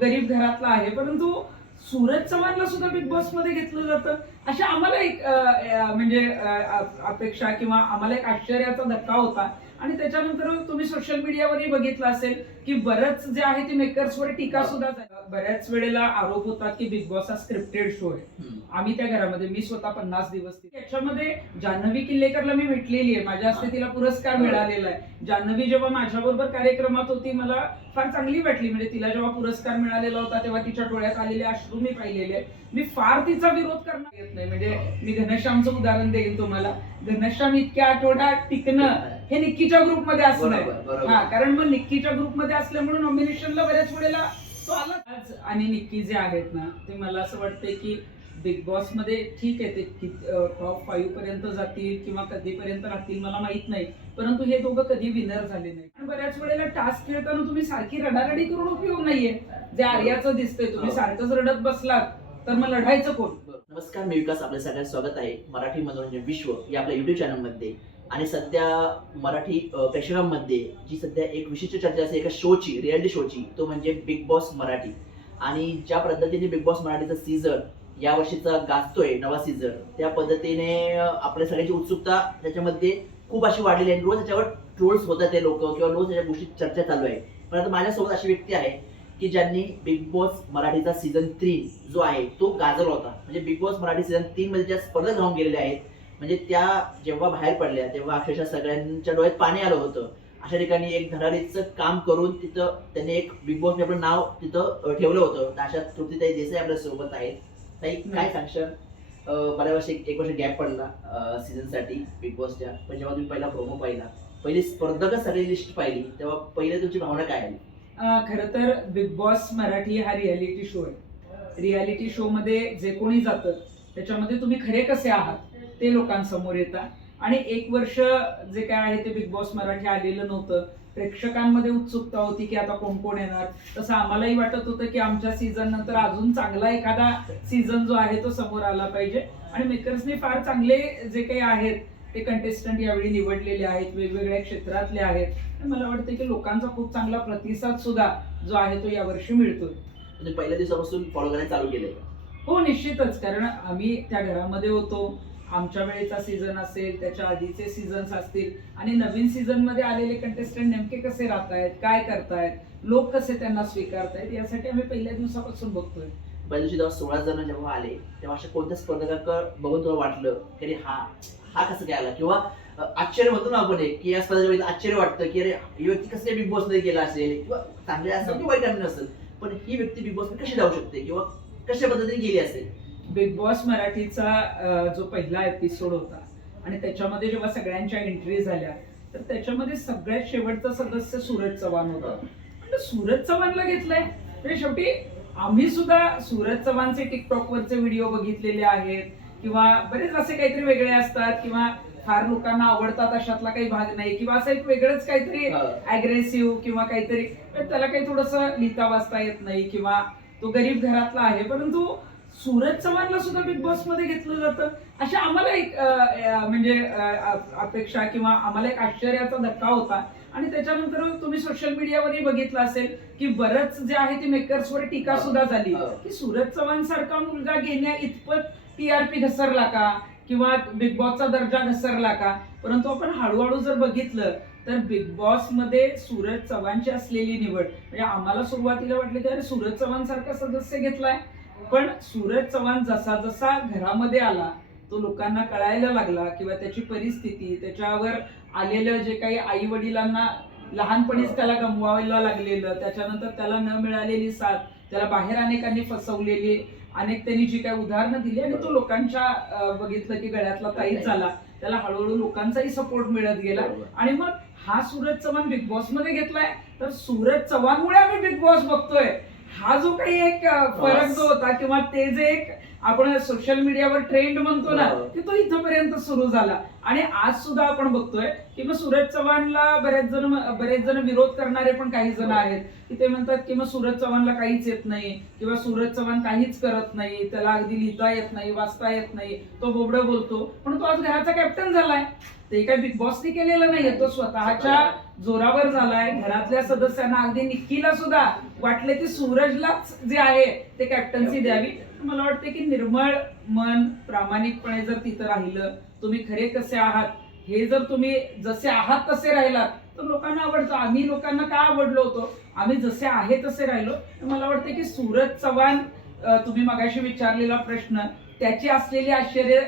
गरीब घरातला आहे, परंतु सूरज चव्हाणला सुद्धा बिग बॉस मध्ये घेतलं जातं. अशा आम्हाला एक म्हणजे अपेक्षा किंवा आम्हाला एक आश्चर्याचा धक्का होता. आणि त्याच्यानंतर तुम्ही सोशल मीडियावरही बघितलं असेल की बरंच जे आहे ते मेकर्सवर टीका सुद्धा झाली. बऱ्याच वेळेला आरोप होतात की बिग बॉस हा स्क्रिप्टेड शो आहे. आम्ही त्या घरामध्ये, मी स्वतः 50 दिवस त्याच्यामध्ये जान्हवी किल्लेकरला मी भेटलेली आहे, माझ्या हस्ते तिला पुरस्कार मिळालेला आहे. जान्हवी जेव्हा माझ्याबरोबर कार्यक्रमात होती मला फार चांगली वाटली. म्हणजे तिला जेव्हा पुरस्कार मिळालेला होता तेव्हा तिच्या डोळ्यात आलेले अश्रू मी पाहिलेले. मी फार तिचा विरोध करणार येत नाही. म्हणजे मी घनश्यामचं उदाहरण देईन तुम्हाला. घनश्याम इतक्या आठवड्यात टिकणं हे निक्कीच्या ग्रुपमध्ये असलं. कारण मग निक्कीच्या ग्रुपमध्ये असल्यामुळे नॉमिनेशनला बऱ्याच वेळेला तो आला. आणि निक्की जे आहेत ना ते मला असं वाटतंय की बिग बॉस मध्ये ठीक आहे, ते टॉप 5 पर्यंत जातील किंवा कधीपर्यंत राहतील मला माहित नाही, परंतु हे दोघं कधी विनर झाले नाही. आणि बऱ्याच वेळेला टास्क खेळताना तुम्ही सारखी रडारडी करून उपयोग नाहीये. जे आर्याचं दिसतंय, तुम्ही सारखंच रडत बसलात तर मग लढायचं कोण? नमस्कार, मी विकास. आपल्या सगळ्यांचं स्वागत आहे मराठी मनोरंजन विश्व या आपल्या युट्यूब चॅनलमध्ये. आणि सध्या मराठी प्रेक्षकांमध्ये जी सध्या एक विशिष्ट चर्चा असते एका शोची, रियालिटी शोची, तो म्हणजे बिग बॉस मराठी. आणि ज्या पद्धतीने बिग बॉस मराठीचा सीझन या वर्षीचा गाजतोय, नवा सीझन, त्या पद्धतीने आपल्या सगळ्यांची उत्सुकता त्याच्यामध्ये खूप अशी वाढलेली आहे. रोज त्याच्यावर ट्रोल्स होतात ते लोक किंवा रोज त्याच्या गोष्टी चर्चा चालू आहे. परंतु माझ्यासोबत अशी व्यक्ती आहे की ज्यांनी बिग बॉस मराठीचा सीझन 3 जो आहे तो गाजवला होता. म्हणजे बिग बॉस मराठी सीझन 3 मध्ये ज्या स्पर्धा जाऊन गेलेल्या आहेत, म्हणजे त्या जेव्हा बाहेर पडल्या तेव्हा अक्षरशः सगळ्यांच्या डोळ्यात पाणी आलं होतं. अशा ठिकाणी एक धडाडीचं काम करून तिथं त्यांनी एक बिग बॉस आपलं नाव तिथं ठेवलं होतं. अशा तृप्तीताई देसाई आपल्या सोबत आहेत. ताई, काय सांगशाल? बऱ्याच वर्ष एक वर्ष गॅप पडला सीझन साठी बिग बॉसच्या, पण जेव्हा तुम्ही पहिला प्रोमो पाहिला, पहिली स्पर्धक सगळी लिस्ट पाहिली, तेव्हा पहिले तुमची भावना काय आली? खरं तर बिग बॉस मराठी हा रियालिटी शो आहे. रियालिटी शो मध्ये जे कोणी जातं त्याच्यामध्ये तुम्ही खरे कसे आहात ते लोकांसमोर येतात. आणि एक वर्ष जे काय आहे ते बिग बॉस मराठी आलेलं नव्हतं. प्रेक्षकांमध्ये उत्सुकता होती की आता कोण कोण येणार. तसं आम्हालाही वाटत होतं की आमच्या सीझन नंतर अजून चांगला एखादा सीझन जो आहे तो समोर आला पाहिजे. आणि मेकर्सने फार चांगले जे काही आहेत ते कंटेस्टंट यावेळी निवडलेले आहेत, वेगवेगळ्या क्षेत्रातले आहेत. मला वाटतं की लोकांचा खूप चांगला प्रतिसाद सुद्धा जो आहे तो यावर्षी मिळतोय. म्हणजे पहिल्या दिवसापासून फॉलो करायला चालू केले? हो, निश्चितच. कारण आम्ही त्या घरामध्ये होतो. आमच्या वेळेचा सीझन असेल, त्याच्या आधीचे सीझन्स असतील, आणि नवीन सीझन मध्ये आलेले कंटेस्टंट नेमके कसे राहतायत, काय करतायत, लोक कसे त्यांना स्वीकारतायत, यासाठी आम्ही पहिल्या दिवसापासून बघतोय. पहिल्या दिवशी जेव्हा 16 जण जेव्हा आले तेव्हा अशा कोणत्या स्पर्धकाकडे बघून तुला वाटलं की अरे हा कसं काय आला? किंवा आश्चर्य म्हणतो ना आपण की या स्पर्धेच्या आश्चर्य वाटतं की अरे ही व्यक्ती कसं बिग बॉस मध्ये गेला असेल, किंवा चांगले असेल किंवा वाईट नसेल, पण ही व्यक्ती बिग बॉस मध्ये कशी जाऊ शकते किंवा कशा पद्धतीने गेली असेल? बिग बॉस मराठीचा जो पहिला एपिसोड होता आणि त्याच्यामध्ये जेव्हा सगळ्यांच्या एंट्री झाल्या तर त्याच्यामध्ये सगळ्यात शेवटचा सदस्य सूरज चव्हाण होता. म्हणजे सूरज चव्हाणला घेतलंय. म्हणजे शेवटी आम्ही सुद्धा सूरज चव्हाणचे टिकटॉकवरचे व्हिडिओ बघितलेले आहेत किंवा बरेच असे काहीतरी वेगळे असतात किंवा फार लोकांना आवडतात अशातला काही भाग नाही, किंवा असं एक वेगळंच काहीतरी अग्रेसिव्ह किंवा काहीतरी, त्याला काही थोडंसं लिहिता वाचता येत नाही किंवा तो गरीब घरातला आहे, परंतु सूरज चव्हाणला सुद्धा बिग बॉस मध्ये घेतलं जातं. अशा आम्हाला एक म्हणजे अपेक्षा किंवा आम्हाला एक आश्चर्याचा धक्का होता. आणि त्याच्यानंतर तुम्ही सोशल मीडियावरही बघितलं असेल की बरंच जे आहे ते मेकर्सवर टीका सुद्धा झाली की सूरज चव्हाण सारखा मुलगा घेण्या इतपत टीआरपी घसरला का किंवा बिग बॉसचा दर्जा घसरला का. परंतु आपण हळूहळू जर बघितलं तर बिग बॉस मध्ये सूरज चव्हाणची असलेली निवड, म्हणजे आम्हाला सुरुवातीला वाटलं की अरे सूरज चव्हाण सारखा सदस्य घेतलाय, पण सूरज चव्हाण जसा जसा घरामध्ये आला तो लोकांना कळायला लागला किंवा त्याची परिस्थिती, त्याच्यावर आलेलं जे काही आई वडिलांना लहानपणीच त्याला गमवायला लागलेलं, त्याच्यानंतर त्याला न मिळालेली साथ, त्याला बाहेर अनेकांनी फसवलेली, अनेक त्यांनी जी काही उदाहरणं दिली आणि तो लोकांच्या बघितलं की गळ्यातला ताईच झाला, त्याला हळूहळू लोकांचाही सपोर्ट मिळत गेला. आणि मग हा सूरज चव्हाण बिग बॉस मध्ये घेतलाय. तर सूरज चव्हाणमुळे आम्ही बिग बॉस बघतोय. हा जो काही एक फरक जो होता किंवा ते जे एक आपण सोशल मीडियावर ट्रेंड म्हणतो ना, हो. की तो इथपर्यंत सुरू झाला. आणि आज सुद्धा आपण बघतोय की मग सूरज चव्हाणला बरेच जण विरोध करणारे पण काही जण आहेत की ते म्हणतात की मग सूरज चव्हाणला काहीच येत नाही किंवा सूरज चव्हाण काहीच करत नाही, त्याला अगदी लिहिता येत नाही, वाचता येत नाही, तो बोबडं बोलतो. पण तो आज घराचा कॅप्टन झालाय. ते काय बिग बॉसने केलेलं नाहीये, तो स्वतःच्या जोरावर झालाय. घरातल्या सदस्यांना अगदी निक्कीला सुद्धा वाटले की सूरजलाच जे आहे ते कॅप्टन्सी द्यावी. मला वाटते की निर्मळ मन प्रामाणिकपणे जर तिथं राहिलं, तुम्ही खरे कसे आहात हे जर तुम्ही जसे आहात तसे राहिलात तर लोकांना आवडतं. आम्ही लोकांना का आवडलो होतो, आम्ही जसे आहे तसे राहिलो. तर मला वाटतं की सूरज चव्हाण, तुम्ही मगाशी विचारलेला प्रश्न, त्याची असलेली आश्चर्य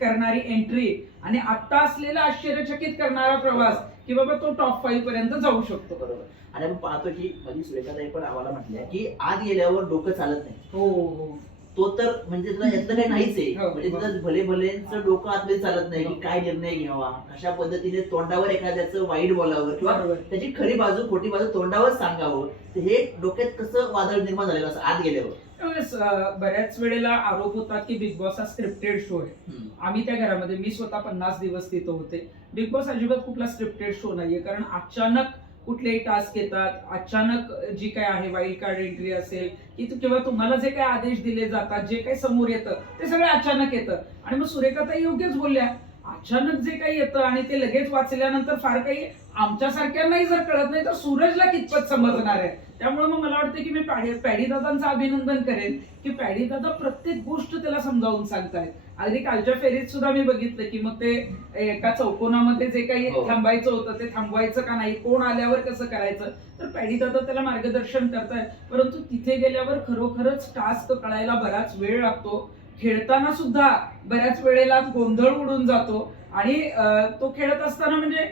करणारी एंट्री आणि आता असलेला आश्चर्यचकित करणारा प्रवास की बाबा तो टॉप 5 पर्यंत जाऊ शकतो. बरोबर. आणि आपण पाहतो की मध्ये सुरेखाताई पण आम्हाला म्हटल्या की आत गेल्यावर डोकं चालत नाही. हो हो. तो तर म्हणजे तुला यातलं काही नाहीच आहे. हो, म्हणजे हो. तुझं भले भलेंचं डोकं आतमध्ये चालत नाही की हो. काय निर्णय घ्यावा, कशा पद्धतीने तोंडावर एखाद्याचं वाईट बोलावं किंवा बरोबर. त्याची खरी बाजू खोटी बाजू तोंडावर सांगावं. तर हे डोक्यात कसं वादळ निर्माण झालेलं असं आत गेल्यावर. त्यावेळेस बऱ्याच वेळेला आरोप होतात की बिग बॉस हा स्क्रिप्टेड शो आहे. आम्ही त्या घरामध्ये, मी स्वतः 50 दिवस तिथं होते. बिग बॉस अजिबात कुठला स्क्रिप्टेड शो नाहीये, कारण अचानक कुठलेही टास्क येतात, अचानक जी काय आहे वाईल्ड कार्ड एंट्री असेल की किंवा तुम्हाला जे काही आदेश दिले जातात, जे काही समोर येतं ते सगळं अचानक येतं. आणि मग सुरेखाताई योग्यच बोलल्या, अचानक जे काही येतं आणि ते लगेच वाचल्यानंतर फार काही आमच्यासारख्यांनाही जर कळत नाही तर सूरजला कितपत समजणार आहे. त्यामुळे मग मला वाटतं की मी पॅडी दादांचं अभिनंदन करेन की पॅडी दादा प्रत्येक गोष्ट त्याला समजावून सांगतायत. अगदी कालच्या फेरीत सुद्धा मी बघितलं की मग ते एका चौकोनामध्ये जे काही हो. थांबायचं होतं ते थांबवायचं का नाही, कोण आल्यावर कसं करायचं, तर पॅडी दादा त्याला मार्गदर्शन करतायत. परंतु तिथे गेल्यावर खरोखरच टास्क कळायला बराच वेळ लागतो. खेळताना सुद्धा बऱ्याच वेळेला गोंधळ उडून जातो आणि तो खेळत असताना म्हणजे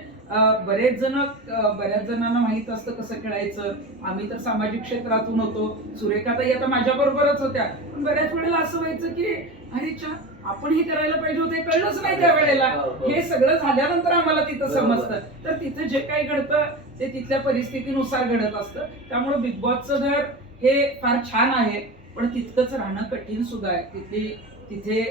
बरेच जणांना माहित असतं कसं खेळायचं. आम्ही तर सामाजिक क्षेत्रातून होतो, सुरेखाताई आता माझ्या बरोबरच होत्या, पण बऱ्याच वेळेला असं व्हायचं की अरे चा आपण हे करायला पाहिजे होते, कळलंच नाही त्या वेळेला. हे सगळं झाल्यानंतर आम्हाला तिथं समजतं. तर तिथं जे काही घडतं ते तिथल्या परिस्थितीनुसार घडत असतं. त्यामुळे बिग बॉसचं घर हे फार छान आहे, पण तितकंच राहणं कठीण सुद्धा आहे. तिथे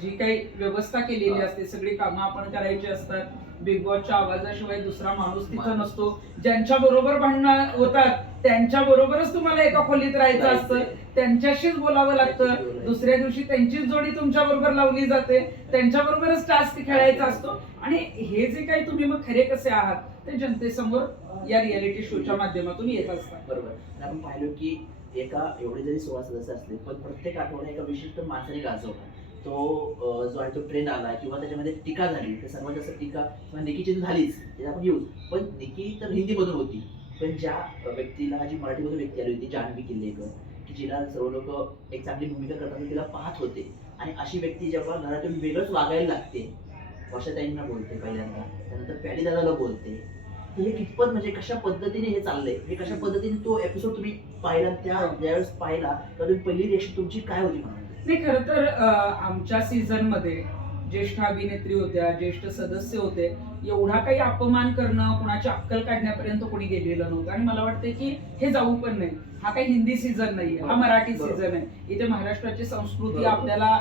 जी काही व्यवस्था केलेली असते, सगळी कामं आपण करायची असतात. बिग बॉसच्या आवाजाशिवाय दुसरा माणूस तिथं नसतो. ज्यांच्या बरोबर भांडणं होतात त्यांच्या बरोबरच तुम्हाला एका खोलीत राहायचं असतं, त्यांच्याशीच बोलावं लागतं. दुसऱ्या दिवशी त्यांचीच जोडी तुमच्या बरोबर लावली जाते, त्यांच्या बरोबरच टास्क खेळायचा असतो. आणि हे जे काही तुम्ही मग खरे कसे आहात ते जनतेसमोर या रियालिटी शोच्या माध्यमातून येत असतात. बरोबर. आणि आपण पाहिलं की एका एवढे जरी 16 सदस्य असले पण प्रत्येक आठवड्यात एका विशिष्ट माणसाने गाजवला. तो जो आहे तो ट्रेंड आला किंवा त्याच्यामध्ये टीका झाली, तर सर्वात जास्त टीका किंवा निकीची झालीच, ते आपण घेऊ. पण निकी तर हिंदीमधून होती, पण ज्या व्यक्तीला, जी मराठीमधून व्यक्ती आली होती जान्हवी किल्लेकर, की जिला सर्व लोक एक चांगली भूमिका करताना तिला पाहत होते, आणि अशी व्यक्ती जेव्हा घरातून वेगळंच वागायला लागते, वर्षाताईंना बोलते पहिल्यांदा, त्यानंतर पॅडी दादाला बोलते, हे कितपत म्हणजे कशा पद्धतीने हे चाललंय, हे कशा पद्धतीने तो एपिसोड तुम्ही पाहिला, त्या ज्यावेळेस पाहिला तर पहिली रिएक्शन तुमची काय होती म्हणून? नाही, खरं तर आमच्या सीझन मध्ये ज्येष्ठ अभिनेत्री होत्या, ज्येष्ठ सदस्य होते, एवढा काही अपमान करणं, कुणाची अक्कल काढण्यापर्यंत कोणी गेलेलं नव्हतं. आणि मला वाटतं की हे जाऊ पण नाही. हा काही हिंदी सीझन नाहीये, हा मराठी सीझन आहे. इथे महाराष्ट्राची संस्कृती, आपल्याला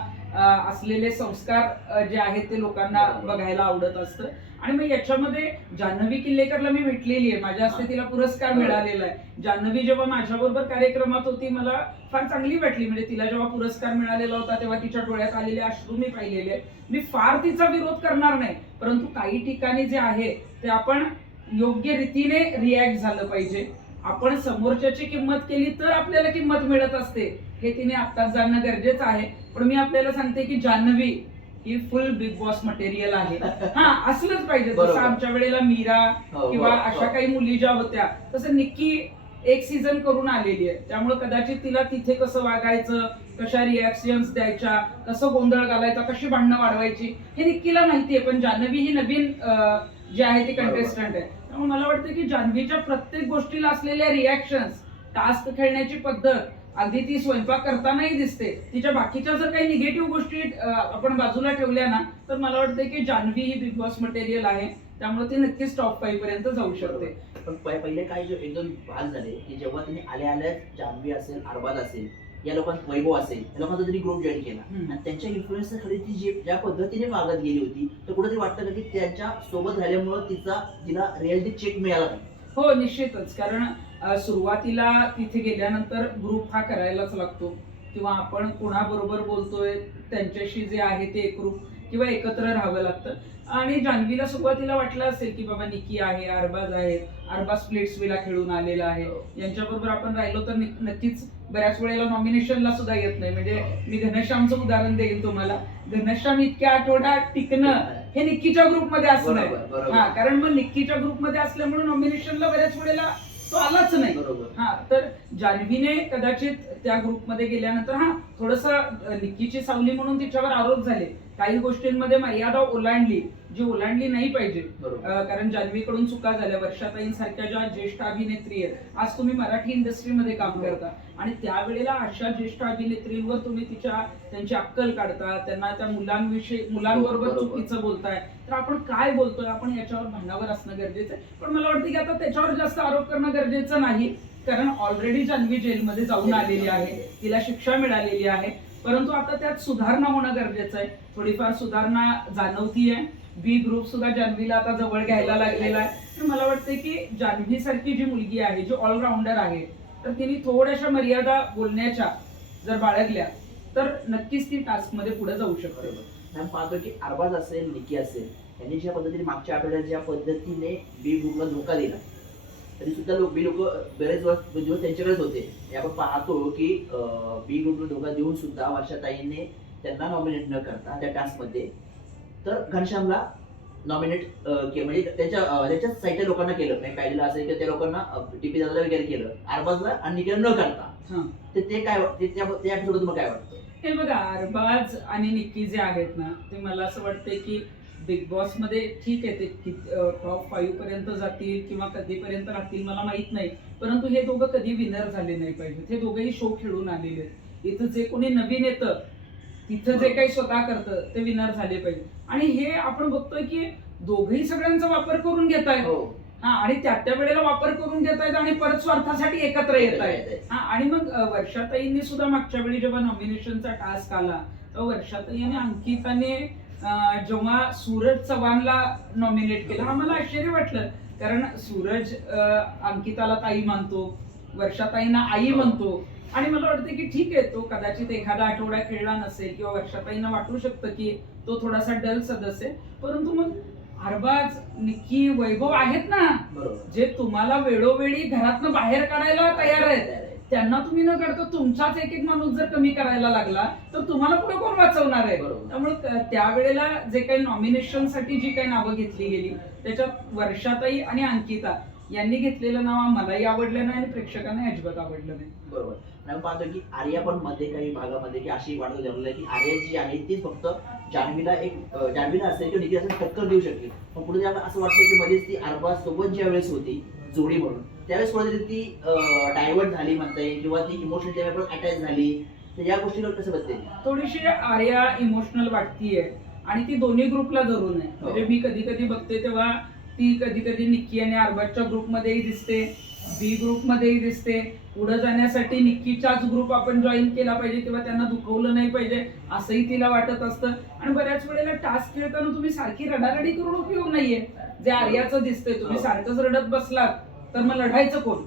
असलेले संस्कार जे आहेत ते लोकांना बघायला आवडत असतं. आणि मग याच्यामध्ये जान्हवी किल्लेकरला मी भेटलेली आहे, माझ्या हस्ते तिला पुरस्कार मिळालेला आहे. जान्हवी जेव्हा माझ्याबरोबर कार्यक्रमात होती मला फार चांगली वाटली. म्हणजे तिला जेव्हा पुरस्कार मिळालेला होता तेव्हा तिच्या डोळ्यात आलेले अश्रू मी पाहिलेले. मी फार तिचा विरोध करणार नाही, परंतु काही ठिकाणी जे आहे ते आपण योग्य रीतीने रिॲक्ट झालं पाहिजे. आपण समोरच्याची किंमत केली तर आपल्याला किंमत मिळत असते, हे तिने आत्ताच जाणणं गरजेचं आहे. पण मी आपल्याला सांगते की जान्हवी ही फुल बिग बॉस मटेरियल आहे. हा, असलंच पाहिजे. जसं आमच्या वेळेला मीरा किंवा अशा काही मुली ज्या होत्या, तसं निक्की एक सीझन करून आलेली आहे. त्यामुळे कदाचित तिला तिथे कसं वागायचं, कशा रिॲक्शन्स द्यायच्या, कसं गोंधळ घालायचा, कशी भांडणं वाढवायची, हे निक्कीला माहितीये. पण जान्हवी ही नवीन जी आहे ती कंटेस्टंट आहे. त्यामुळे मला वाटतं की जान्हवीच्या प्रत्येक गोष्टीला असलेल्या रिॲक्शन्स, टास्क खेळण्याची पद्धत, अगदी ती स्वयंपाक करतानाही दिसते. तिच्या बाकीच्या जर काही निगेटिव्ह गोष्टी आपण बाजूला ठेवल्या ना, तर मला वाटतं की जान्हवी ही बिग बॉस मटेरियल आहे. त्यामुळे ती नक्कीच टॉप 5 पर्यंत जाऊ शकते. पण पहिले काही जो एक दोन भाग झाले की जेव्हा तिने आल्या जान्हवी असेल, अरबाज असेल, या लोकांना वैभव असेल या लोकांचा त्यांनी ग्रुप जॉईन केला हम्म. आणि त्यांच्या इन्फ्लुएन्स खाली ती ज्या पद्धतीने वागत गेली होती तर कुठेतरी वाटतं का की त्यांच्या सोबत राहिल्यामुळं तिला रिअलिटी चेक मिळाला नाही. हो निश्चितच, कारण सुरुवातीला तिथे गेल्यानंतर ग्रुप हा करायलाच लागतो किंवा आपण कोणाबरोबर बोलतोय त्यांच्याशी जे आहे ते एकरूप किंवा एकत्र राहावं लागतं. आणि जान्हवीला सुरुवातीला वाटलं असेल की बाबा निकी आहे, अरबाज आहे, अरबाज स्प्लिट्सविला खेळून आलेला आहे, यांच्याबरोबर आपण राहिलो तर नक्कीच बऱ्याच वेळेला नॉमिनेशनला सुद्धा येत नाही. म्हणजे मी घनश्यामचं उदाहरण देईन तुम्हाला. घनश्याम इतक्या आठवड्यात टिकणं हे निक्कीच्या ग्रुपमध्ये असं नाही. बरोबर हा, कारण मग निक्कीच्या ग्रुपमध्ये असल्यामुळे नॉमिनेशनला बऱ्याच वेळेला तो आलाच नाही. बरोबर. हा, तर जान्हवीने कदाचित त्या ग्रुपमध्ये गेल्यानंतर थोडंसं निक्कीची सावली म्हणून तिच्यावर आरोप झाले, काही गोष्टींमध्ये मर्यादा ओलांडली जी ओलांडली नाही पाहिजे. बरोबर. कारण जान्हवीकडून चुका झाल्या. वर्षाताईंसारख्या ज्या ज्येष्ठ अभिनेत्री आहेत, आज तुम्ही मराठी इंडस्ट्रीमध्ये काम करता आणि त्यावेळेला अशा ज्येष्ठ अभिनेत्रींवर तुम्ही त्यांची अक्कल काढता, त्यांना त्या मुलांबरोबर बरोबर. चुकीचं बोलताय, तर आपण काय बोलतोय आपण याच्यावर भानावर असणं गरजेचं आहे. पण मला वाटतं की आता त्याच्यावर जास्त आरोप करणं गरजेचं नाही, कारण ऑलरेडी जान्हवी जेलमध्ये जाऊन आलेली आहे, तिला शिक्षा मिळालेली आहे. परंतु आता त्यात सुधारणा होणं गरजेचं आहे. थोडीफार सुधारणा जाणवतीये. बी ग्रुप सुद्धा जान्हवीला आता जवळ घ्यायला लागलेला आहे. तर मला वाटतं की जान्हवी सारखी जी मुलगी आहे, जी ऑलराऊंडर आहे, तर तिने थोड्याशा मर्यादा बोलण्याच्या जर बाळगल्या तर नक्कीच ती टास्क मध्ये पुढे जाऊ शकते. आपण पाहतो की अरबाज असेल, निकी असेल, यांनी ज्या पद्धतीने मागच्या आठवड्यात ज्या पद्धतीने बी ग्रुपला धोका दिला तरी सुद्धा बी लोक बरेच दिवस त्यांच्याकडेच होते. हे आपण पाहतो की बी ग्रुपला धोका देऊन सुद्धा वर्षाताईने त्यांना नॉमिनेट न करता त्या टास्क मध्ये तर घनश्यामला नॉमिनेट केलं, म्हणजे त्याच्याच साईडच्या लोकांना केलं. म्हणजे पाहिलेलं असेल की त्या लोकांना टीपी दादाला वगैरे केलं, अरबाजला आणि निकीला न करता. ते काय त्या एपिसोड तुम्हाला काय वाटतं? हे बघा, अरबाज आणि निक्की जे आहेत ना, ते मला असं वाटतंय की बिग बॉस मध्ये ठीक आहे, ते टॉप 5 पर्यंत जातील किंवा कधीपर्यंत राहतील मला माहित नाही, परंतु हे दोघं कधी विनर झाले नाही पाहिजे. हे दोघेही शो खेळून आलेले आहेत. इथं जे कोणी नवीन येतं तिथं जे काही स्वतः करतं ते विनर झाले पाहिजे. आणि हे आपण बघतोय की दोघेही सगळ्यांचा वापर करून घेत आहेत. आणि त्या वेळेला वापर करून घेत आहेत आणि परत स्वार्थासाठी एकत्र येत आहेत. आणि मग वर्षाताईंनी सुद्धा मागच्या वेळी जेव्हा नॉमिनेशनचा टास्क आला तेव्हा वर्षाताई आणि अंकिताने जेव्हा सूरज चव्हाणला नॉमिनेट केलं, मला आश्चर्य वाटलं. कारण सूरज अंकिताला ताई मानतो, वर्षाताईंना आई म्हणतो, आणि मला वाटतं की ठीक आहे, तो कदाचित एखादा आठवडा खेळला नसेल किंवा वर्षाताईंना वाटू शकतं की तो थोडासा डल सदस्य, परंतु मग अरबाज, निक्की, वैभव आहेत ना, जे तुम्हाला वेळोवेळी घरातनं बाहेर काढायला तयार आहेत, त्यांना तुम्ही न करता तुमचाच एक माणूस जर कमी करायला लागला तर तुम्हाला पुढे कोण वाचवणार आहे? त्यामुळे त्यावेळेला जे काही नॉमिनेशन साठी जी काही नावं घेतली गेली त्याच्यात वर्षाताई आणि अंकिता यांनी घेतलेलं नाव मलाही आवडलं नाही आणि प्रेक्षकांना अजिबात आवडलं नाही. बरोबर. आपण पाहतो की आर्या पण मध्ये काही भागामध्ये की अशी वाटत जमलं की आर्या जी आहे ती फक्त जान्हवीला असेल किंवा निकी असेल टक्कर देऊ शकते. पण पुढे असं वाटतं की मध्येच ती अरबाज सोबत ज्या वेळेस होती जोडी म्हणून त्यावेळेस कुठेतरी ती डायव्हर्ट झाली म्हणता येईल किंवा ती इमोशनल त्यावेळेस अटॅच झाली. तर या गोष्टीवर कसं बघते? थोडीशी आर्या इमोशनल वाटतीये आणि ती दोन्ही ग्रुपला धरून आहे. म्हणजे मी कधी कधी बघते तेव्हा ती कधी कधी निक्की आणि अरबाजच्या ग्रुपमध्येही दिसते, बी ग्रुपमध्येही दिसते. पुढे जाण्यासाठी निक्कीचाच ग्रुप आपण जॉईन केला पाहिजे, तेव्हा त्यांना दुखवलं नाही पाहिजे असंही तिला वाटत असतं. आणि बऱ्याच वेळेला टास्क खेळताना तुम्ही सारखी रडारडी करून उपयोग नाहीये. जे आर्याचं दिसतंय, तुम्ही सारखंच रडत बसलात तर मग लढायचं कोण?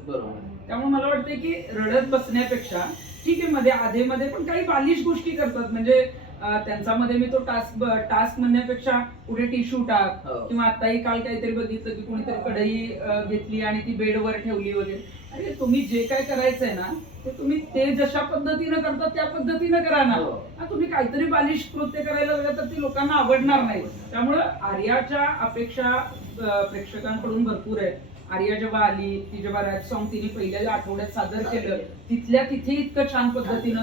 त्यामुळे मला वाटतं की रडत बसण्यापेक्षा ठीक आहे, मध्ये आधेमध्ये पण काही बालिश गोष्टी करतात. म्हणजे त्यांच्यामध्ये मी तो टास्क म्हणण्यापेक्षा पुढे टिश्यू टाक, किंवा आताही काल काहीतरी बघितलं की कोणीतरी कढई घेतली आणि ती बेडवर ठेवली वगैरे. अरे तुम्ही जे काय करायचंय ना ते तुम्ही ते जशा पद्धतीनं करता त्या पद्धतीनं करा ना. तुम्ही काहीतरी बालिश कृत्य करायला लागलं तर ती लोकांना आवडणार नाही. त्यामुळं आर्याच्या अपेक्षा प्रेक्षकांकडून भरपूर आहे. आर्या जेव्हा आली, ती जेव्हा रॅप सॉन्ग तिने पहिल्या आठवड्यात सादर केलं, तिथल्या तिथे इतकं छान पद्धतीनं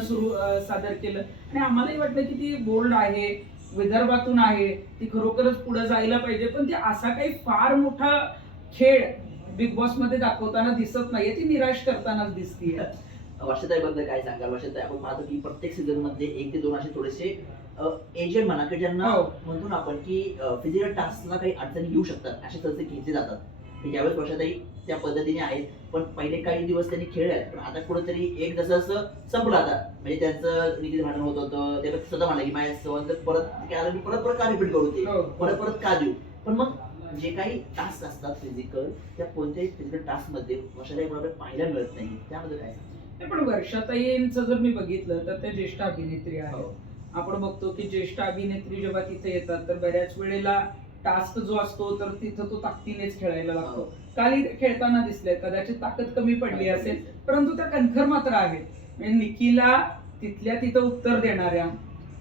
सादर केलं आणि आम्हालाही वाटलं की ती बोल्ड आहे, विदर्भातून आहे, ती खरोखरच पुढे जायला पाहिजे. पण ती असा काही फार मोठा खेळ बिग बॉस मध्ये दाखवताना दिसत नाहीये, ती निराश करतानाच दिसतीये. वर्षाताईबद्दल काय सांगाल? वर्षाताई आपण पाहतो की प्रत्येक सीझन मध्ये 1 ते 2 असे थोडेसे एजंट म्हणा की ज्यांना म्हणतो ना आपण की फिजिकल टास्कला काही अडचणी येऊ शकतात असे तसे घेतले जातात. ज्यावेळेस वर्षाताई त्या पद्धतीने आहेत पण पहिले काही दिवस त्यांनी खेळले, पण आता कुठेतरी एक जसं असं संपलं आता. म्हणजे त्यांचं निकित भांडण होत होतं, ते स्वतः म्हणलं की माझ्या सहन परत काय आलं, मी परत परत का रिपीट करू ते, हो. परत परत का देऊ. पण मग जे काही टास्क असतात फिजिकल, त्या कोणत्याही फिजिकल टास्क मध्ये वर्षाताई बरोबर पाहायला मिळत नाही. त्यामध्ये काय सांगता? नाही, पण वर्षाताईंचं जर मी बघितलं तर त्या ज्येष्ठ अभिनेत्री आहेत. हो. आपण बघतो की ज्येष्ठ अभिनेत्री जेव्हा तिथे येतात तर बऱ्याच वेळेला टास्क जो असतो तर तिथं तो ताकदीनेच खेळायला लागतो. काल इथे खेळताना दिसलंय, कदाचित ताकद कमी पडली असेल, परंतु त्या कणखर मात्र आहेत. म्हणजे निकीला तिथल्या तिथं उत्तर देणाऱ्या,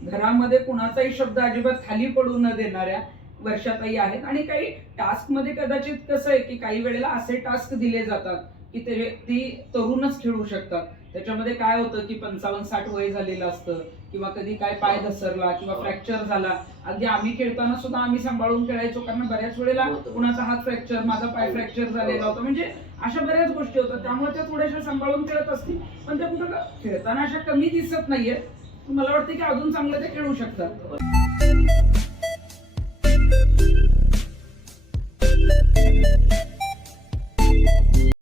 घरामध्ये कुणाचाही शब्द अजिबात खाली पडू न देणाऱ्या वर्षाताई आहेत. आणि काही टास्क मध्ये कदाचित कसं आहे की काही वेळेला असे टास्क दिले जातात की ते व्यक्ती तरुणच खेळू शकतात. त्याच्यामध्ये काय होतं की 55-60 वय झालेलं असतं, किंवा कधी काय पाय घसरला किंवा फ्रॅक्चर झाला. अगदी आम्ही खेळताना सुद्धा आम्ही सांभाळून खेळायचो, कारण बऱ्याच वेळेला होतं. कुणाचा हात फ्रॅक्चर, माझा पाय फ्रॅक्चर झालेला होता. म्हणजे अशा बऱ्याच गोष्टी होतात, त्यामुळे त्या थोड्याशा सांभाळून खेळत असतील. पण त्या कुठं खेळताना अशा कमी दिसत नाहीयेत. मला वाटतं की अजून चांगलं ते खेळू शकतात.